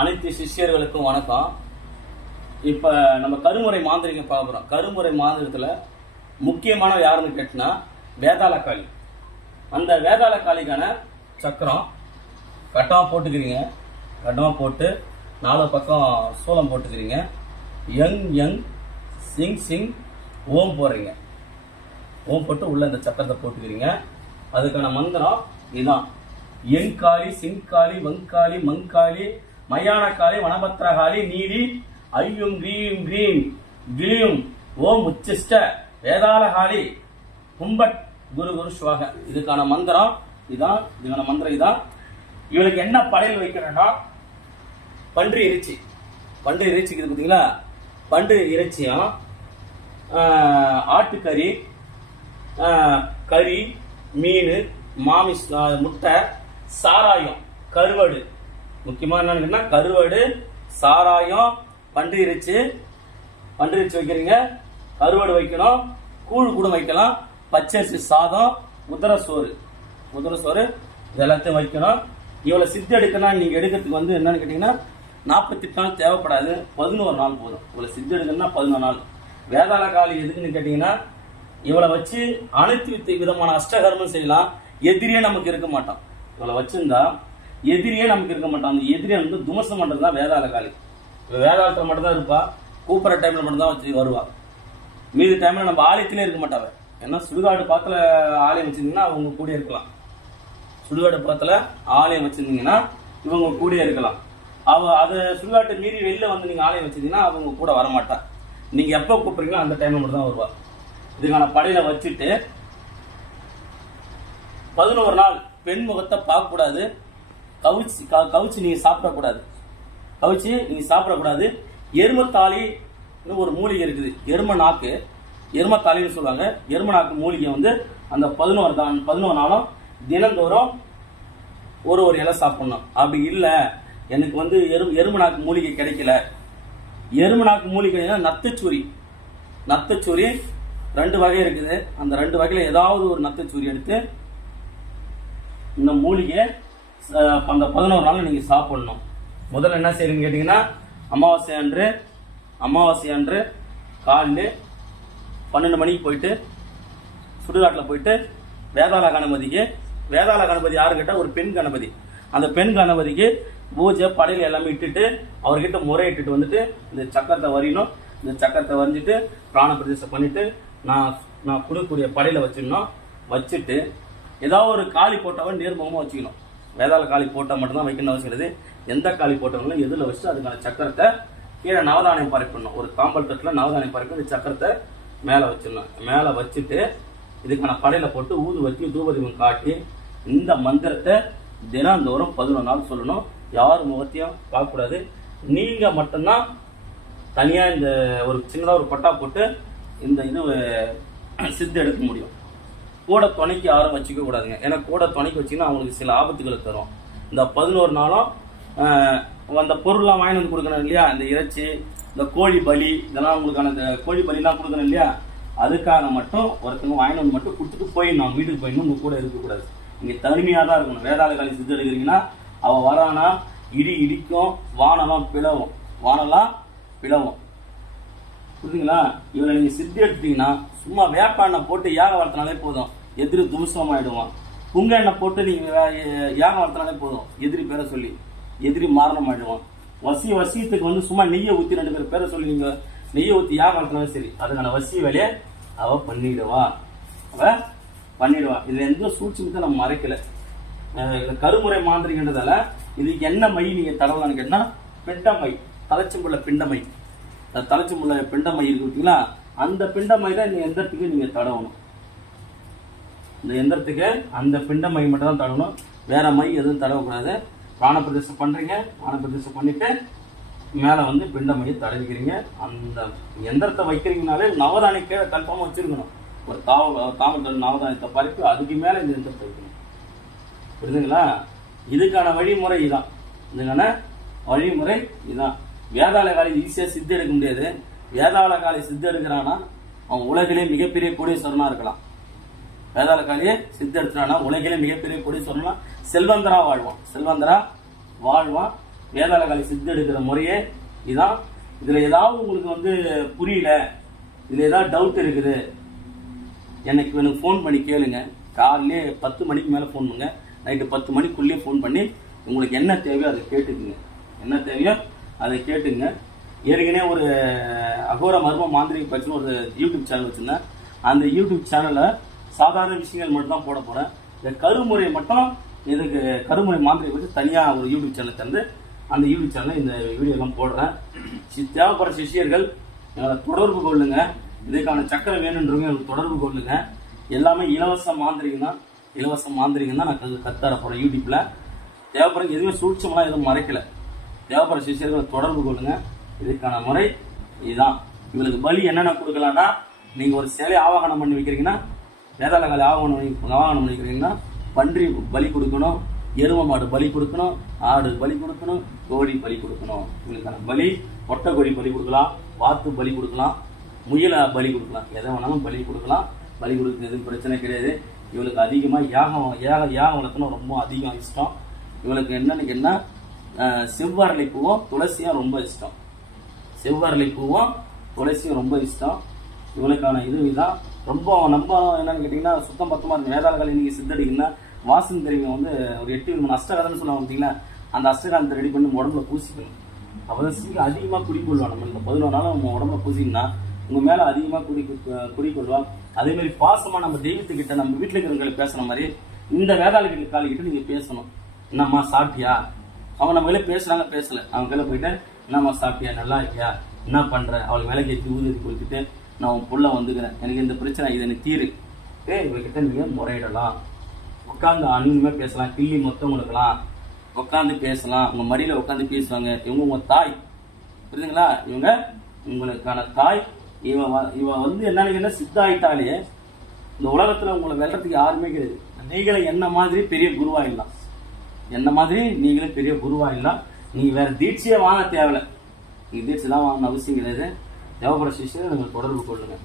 அனைத்து சிஷ்யர்களுக்கும் வணக்கம். இப்ப நம்ம கருமுறை மாந்திரிகம் பார்க்குறோம். கருமுறை மாந்திரத்துல முக்கியமான யாருன்னு கேட்டினா வேதாள காளி. அந்த வேதாள காளிக்கான சக்கரம் கட்டமா போட்டுக்கிறீங்க. கட்டமா போட்டு 4 பக்கம் சூலம் போட்டுக்கிறீங்க. யங் யங் சிங் சிங் ஓம் போடுறீங்க. ஓம் போட்டு உள்ள இந்த சக்கரத்தை போட்டுக்கிறீங்க. அதுக்கான மந்திரம் இதுதான். என் காளி சிங்காளி வங்காளி மங்காளி மயான வனபத்திரகாளி நீலி ஐயும் கிரீம் கிரீம் கிளியும் ஓம் உச்சிஷ்ட வேதாளகாளி கும்பட் குரு குரு சுவாக. இதுக்கான மந்திரம் இதான். இதுக்கான மந்திரம் இதான். இவளுக்கு என்ன படையல் வைக்கிறேன்னா பன்றி இறைச்சி. பன்றி இறைச்சிக்கு பார்த்தீங்களா, பன்றி இறைச்சியும் ஆட்டுக்கறி, கறி, மீன், மாமிஸ், முட்டை, சாராயம், கருவாடு. முக்கியமா என்னன்னா கருவாடு, சாராயம், பன்றி இறைச்சி வைக்கிறீங்க. கருவாடு வைக்கணும், கூழ் கூட வைக்கலாம், பச்சரிசி சாதம், உதர சோறு இது எல்லாத்தையும் வைக்கணும். இவ்வளவு சித்தி எடுக்கணும். நீங்க எடுக்கிறதுக்கு வந்து என்னன்னு கேட்டீங்கன்னா 48 நாள் தேவைப்படாது, 11 நாள் போதும். இவ்வளவு சித்தி எடுக்கணும்னா 11 நாள். வேதாள காளி எதுக்குன்னு கேட்டீங்கன்னா இவளை வச்சு அனைத்து விதமான அஷ்டகர்மம் செய்யலாம். எதிரியே நமக்கு இருக்க மாட்டான். இவளை வச்சிருந்தா எதிரியே நமக்கு இருக்க மாட்டான். அந்த எதிரியை வந்து துமசம் பண்றது தான் வேதாள காளி. வேதாளத்தில் மட்டும் தான் இருப்பா. கூப்பிட்ற டைம்ல மட்டும் தான் வச்சு வருவா. மீதி டைம்ல நம்ம ஆலயத்திலே இருக்க மாட்டாவ. ஏன்னா சுடுகாடு பாத்துல ஆலயம் வச்சிருந்தீங்கன்னா அவங்க கூட இருக்கலாம். சுடுகாடு பாத்துல ஆலயம் வச்சிருந்தீங்கன்னா இவங்க கூட இருக்கலாம். அதை சுடுகாட்டை மீறி வெளில வந்து நீங்க ஆலயம் வச்சிருந்தீங்கன்னா அவங்க கூட வரமாட்டா. நீங்க எப்ப கூப்பிடுறீங்களோ அந்த டைம்ல மட்டும் தான் வருவா. இதுக்கான படையில வச்சுட்டு 11 நாள் பெண் முகத்தை பார்க்க கூடாது. கவிச்சு நீங்க சாப்பிடக்கூடாது. எருமத்தாளி ஒரு மூலிகை இருக்குது. எருமத்தாளின்னு சொல்லுவாங்க. எரும நாக்கு மூலிகை வந்து அந்த 11 நாளும் தினந்தோறும் ஒரு இலை சாப்பிடணும். அப்படி இல்லை எனக்கு வந்து எரும நாக்கு மூலிகை கிடைக்கல, எரும நாக்கு மூலிகை நத்தச்சூரி 2 வகை இருக்குது. அந்த 2 வகையில ஏதாவது ஒரு நத்தச்சூரி எடுத்து இந்த மூலிகை அந்த 11 நாள் நீங்க சாப்பிடணும். முதல்ல என்ன செய்யறீங்கன்னு கேட்டீங்கன்னா அமாவாசை அன்று காலையில் 12 மணிக்கு போயிட்டு சுடுகாட்டில் போயிட்டு வேதாள கணபதி யாரு கேட்டா ஒரு பெண் கணபதி. அந்த பெண் கணபதிக்கு பூஜை படையில எல்லாமே இட்டுட்டு அவர்கிட்ட முறையிட்டு வந்துட்டு இந்த சக்கரத்தை வரையணும். இந்த சக்கரத்தை வரைஞ்சிட்டு பிராண பிரதிஷ்டை பண்ணிட்டு நான் கொடுக்கக்கூடிய படையில வச்சுட்டு ஏதாவது ஒரு காளி போட்டவன் நேர்முகமா வச்சுக்கணும். வேதாள காளி போட்டா மட்டும்தான் வைக்கணும் அவசியம் கிடையாது. எந்த காளி போட்டவங்களும் எதில் வச்சு அதுக்கான சக்கரத்தை கீழே நவதானியம் பறிக்கணும். ஒரு காம்பல் தட்டில் நவதானியம் பறிக்கணும். இந்த சக்கரத்தை மேலே வச்சிடணும். மேலே வச்சுட்டு இதுக்கான படையில போட்டு ஊது வச்சு தூபதீபம் காட்டி இந்த மந்திரத்தை தினந்தோறும் 11 நாள் சொல்லணும். யார் முகத்தையும் பார்க்கக்கூடாது. நீங்க மட்டும்தான் தனியா இந்த ஒரு சின்னதா ஒரு பட்டா போட்டு இந்த சித்து எடுக்க முடியும். கூட துணைக்கு யாரும் வச்சுக்க கூடாதுங்க. ஏன்னா கூட துணைக்கு வச்சீங்கன்னா அவங்களுக்கு சில ஆபத்துகளை தரும். இந்த 11 நாளும் அந்த பொருள்லாம் வாங்கி வந்து கொடுக்கணும் இல்லையா, இந்த இறைச்சி, இந்த கோழி பலி, இதெல்லாம் உங்களுக்கான இந்த கோழி பலிலாம் கொடுக்கணும் இல்லையா, அதுக்காக மட்டும் ஒருத்தவங்க வாங்கி வந்து மட்டும் கொடுத்துட்டு போயிடணும். வீட்டுக்கு போயிடணும். உங்க கூட இருக்கக்கூடாது. நீங்க தனிமையா தான் இருக்கணும். வேதாள காளி சித்து எடுக்கிறீங்கன்னா அவ வரானா இடிக்கும், வானலாம் பிளவும். புரியுதுங்களா? இவரை நீங்க சித்தி எடுத்தீங்கன்னா சும்மா வேப்பாண்ணை போட்டு யாக வளர்த்தினாலே போதும், எதிரி தும்சமாயிடுவான். புங்க எண்ணெய் போட்டு நீங்க யாக வளர்த்தினாலே போதும், எதிரி பேரை சொல்லி எதிரி மாரணம் ஆயிடுவான். வசியத்துக்கு வந்து சும்மா நெய்யை ஊத்தி 2 பேர் பேரை சொல்லி நீங்க நெய்யை ஊத்தி யாக வளர்த்தினாலே சரி, அதுக்கான வசிய வேலையை அவ பண்ணிடுவா. இதுல எந்த சூழ்ச்சியத்தை நம்ம மறைக்கல. கருமுறை மாந்திரிகன்றதால இதுக்கு என்ன மை நீங்க தடவலான்னு கேட்டா பிண்டமை, தலைச்சம்புள்ள பிண்டமை. தலைச்சம்புள்ள பிண்டமை இருக்கு பார்த்தீங்களா, அந்த பிண்டமை தான் இந்த எந்திரத்துக்கு நீங்க தடவணும். இந்த எந்திரத்துக்கு அந்த பிண்டமை மட்டும் தான் தடவணும். வேற மை எதுவும் தடவக்கூடாது. பிராண பிரதிஷ்டை பண்றீங்க. பிராண பிரதிஷ்டை பண்ணிட்டு மேல வந்து பிண்டமையை தடவிக்கிறீங்க. அந்த எந்திரத்தை வைக்கிறீங்கனாலே நவதானிக்க கன்ஃபார்மா வச்சிருக்கணும். ஒரு தாமரை நவதானியத்தை பறித்து அதுக்கு மேல இந்த எந்திரத்தை வைக்கணும். புரியுதுங்களா? இதுக்கான வழிமுறை இதான். வேதாள காளி ஈஸியா சித்தி எடுக்க முடியாது. வேதாள காளி சித்தி எடுக்கிறான்னா அவன் உலகிலே மிகப்பெரிய கோடீஸ்வரனா இருக்கலாம். வேதாள காளியை சித்தி எடுத்தானா உலகிலே மிகப்பெரிய கோடீஸ்வரனா செல்வந்தரா வாழ்வான். வேதாள காலை சித்த எடுக்கிற முறையே இதான். இதுல ஏதாவது உங்களுக்கு வந்து புரியல, இதுல ஏதாவது டவுட் இருக்குது, எனக்கு ஃபோன் பண்ணி கேளுங்க. காலையிலே 10 மணிக்கு மேலே ஃபோன் பண்ணுங்க, நைட்டு 10 மணிக்குள்ளேயே ஃபோன் பண்ணி உங்களுக்கு என்ன தேவையோ அதை கேட்டுக்குங்க. என்ன தேவையோ அதை கேட்டுங்க. ஏற்கனவே ஒரு அகோர மர்ம மாந்திரிக பற்றின ஒரு யூடியூப் சேனல் வச்சுருந்தேன். அந்த யூடியூப் சேனலில் சாதாரண விஷயங்கள் மட்டும் தான் போட போகிறேன். இந்த கருமுறை மட்டும், இதுக்கு கருமுறை மாந்திரிகை பற்றி தனியாக ஒரு யூடியூப் சேனல் தந்து அந்த யூடியூப் சேனலில் இந்த வீடியோலாம் போடுறேன். தேவைப்படுற சிஷியர்கள் எங்களை தொடர்பு கொள்ளுங்க. இதுக்கான சக்கரம் வேணுன்றவங்க எங்களுக்கு தொடர்பு கொள்ளுங்க. எல்லாமே இலவச மாந்திரிகம் தான். இலவச மாந்திரிகம் தான் நான் கத்தர போகிறேன் யூடியூப்பில். தேவைப்படுற எதுவுமே சூட்சமெல்லாம் எதுவும் மறைக்கல. தேவைப்படுற சிஷியர்களை தொடர்பு கொள்ளுங்க. இதுக்கான முறை இதுதான். இவங்களுக்கு பலி என்னென்ன கொடுக்கலாம்னா, நீங்கள் ஒரு சிலை ஆவாகனம் பண்ணி வைக்கிறீங்கன்னா, வேதாள காலை ஆவாகனம் பண்ணி வைக்கிறீங்கன்னா பன்றி பலி கொடுக்கணும், எரும மாடு பலி கொடுக்கணும், ஆடு பலி கொடுக்கணும், கோழி பலி கொடுக்கணும். இவங்களுக்கான பலி ஒட்டை கோழி பலி கொடுக்கலாம், வாத்து பலி கொடுக்கலாம், முயல பலி கொடுக்கலாம், எதை வேணாலும் பலி கொடுக்கலாம். பலி கொடுக்கிறது பிரச்சனை கிடையாது. இவளுக்கு அதிகமாக யாகம் வளர்க்கணும் ரொம்ப அதிகம் இஷ்டம். இவளுக்கு என்னன்னு கேட்டால் செவ்வரளி பூவும் துளசியும் ரொம்ப இஷ்டம். செவ்வரளி பூவும் துளசியும் ரொம்ப இஷ்டம். இவளுக்கான இதுதான் ரொம்ப நம்ம என்னன்னு கேட்டிங்கன்னா சுத்தம் பத்தமாக இருக்கும். வேதாள காலை நீங்கள் சித்தடிக்குன்னா வாசனை திரவிய வந்து ஒரு 8 விதமான அஷ்டகாலன்னு சொல்லுவாங்க பார்த்தீங்களா, அந்த அஷ்டகாலத்தை ரெடி பண்ணி உடம்புல பூசிக்கணும். அப்போதான் சீக்கிரம் அதிகமாக குடிக்கொள்வான். நம்ம இந்த 11 நாள் நம்ம உடம்புல பூசிங்கன்னா உங்கள் மேலே அதிகமாக குடிக்கொள்வான். அதேமாதிரி பாசமாக நம்ம தெய்வத்துக்கிட்ட நம்ம வீட்டில் இருக்கிறவங்களை பேசுகிற மாதிரி இந்த வேதாள காலிக்கிட்ட நீங்கள் பேசணும். என்னம்மா சாப்பிட்டியா? அவங்க நம்ம கையில் பேசுகிறாங்க, பேசலை, அவங்க கையில் போயிட்டு என்னம்மா சாப்பிட்டியா, நல்லா இருக்கியா, என்ன பண்ணுற, அவளுக்கு வேலைக்கு ஏற்றி ஊதி கொடுத்துட்டு நான் உன் புள்ள வந்துக்கிறேன், எனக்கு இந்த பிரச்சனை இது எனக்கு தீரு, இவர்கிட்ட நீங்கள் முறையிடலாம். உட்காந்து அனுமதியாக பேசலாம், கிள்ளி மொத்தம் கொடுக்கலாம், உட்காந்து பேசலாம். உங்கள் மடியில் உட்காந்து பேசுவாங்க. இவங்க உங்கள் தாய், புரியுதுங்களா? இவங்க உங்களுக்கான தாய். இவ வந்து என்னன்னு சித்தாயிட்டாலே இந்த உலகத்தில் உங்களை வெல்றதுக்கு யாருமே கிடையாது. நீங்களே என்ன மாதிரி பெரிய குருவாயிடலாம். என்ன மாதிரி நீங்களே பெரிய குருவாயிடலாம். நீங்கள் வேற தீட்சையே வாங்க தேவையில்லை. நீங்கள் தீட்சை தான் வாங்கணும் அவசியம் கிடையாது. தேவைப்படுற சிஷியரை நீங்கள் தொடர்பு கொள்ளுங்கள்.